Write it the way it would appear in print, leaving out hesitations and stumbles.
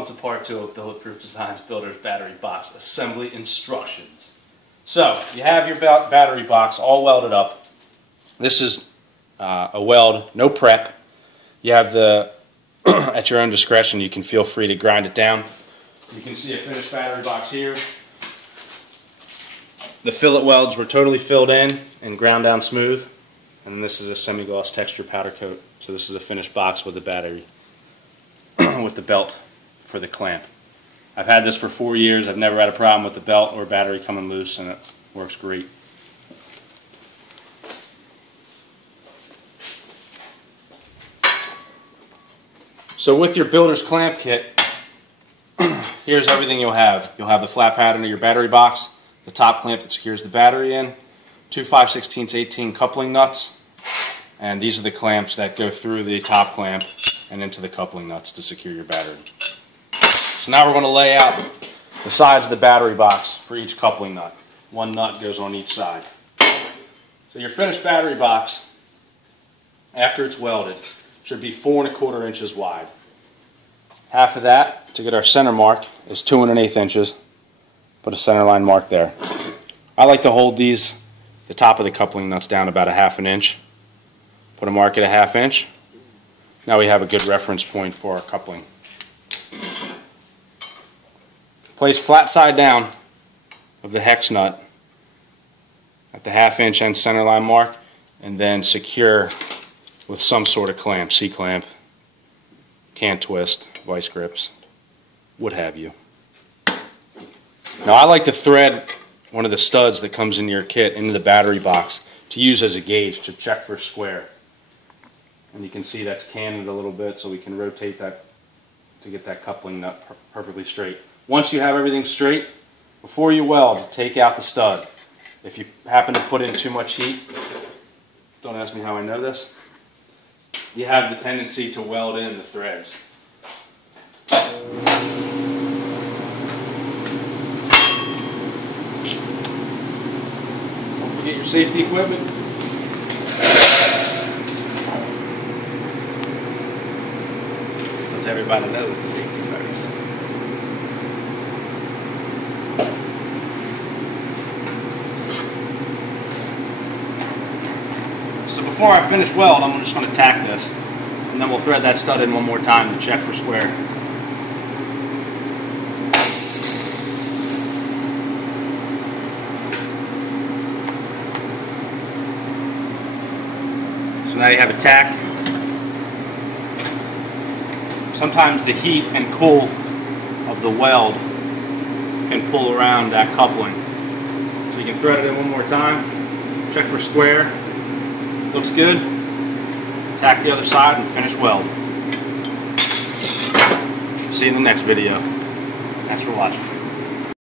welcome to part 2 of Billet Proof Designs Builder's Battery Box Assembly Instructions. So, you have your battery box all welded up. This is a weld, no prep. You have the, at your own discretion, you can feel free to grind it down. You can see a finished battery box here. The fillet welds were totally filled in and ground down smooth. And this is a semi-gloss texture powder coat. So this is a finished box with the battery, with the belt for the clamp. I've had this for 4 years. I've never had a problem with the belt or battery coming loose, and it works great. So with your builder's clamp kit, here's everything you'll have. You'll have the flat pattern of your battery box, the top clamp that secures the battery in, 2 5/16" coupling nuts, and these are the clamps that go through the top clamp and into the coupling nuts to secure your battery. So now we're going to lay out the sides of the battery box for each coupling nut. One nut goes on each side. So your finished battery box, after it's welded, should be 4 1/4 inches wide. Half of that, to get our center mark, is 2 1/8 inches. Put a center line mark there. I like to hold these, the top of the coupling nuts, down about 1/2 inch. Put a mark at 1/2 inch. Now we have a good reference point for our coupling. Place flat side down of the hex nut at the 1/2 inch and center line mark, and then secure with some sort of clamp, C-clamp, can't twist, vice grips, what have you. Now I like to thread one of the studs that comes in your kit into the battery box to use as a gauge to check for square. And you can see that's canted a little bit, so we can rotate that to get that coupling nut perfectly straight. Once you have everything straight, before you weld, take out the stud. If you happen to put in too much heat, don't ask me how I know this, you have the tendency to weld in the threads. Don't forget your safety equipment. Because everybody knows safety first. So before I finish weld, I'm just going to tack this, and then we'll thread that stud in one more time to check for square. So now you have a tack. Sometimes the heat and cool of the weld can pull around that coupling. So you can thread it in one more time, check for square. Looks good. Tack the other side and finish weld. See you in the next video. Thanks for watching.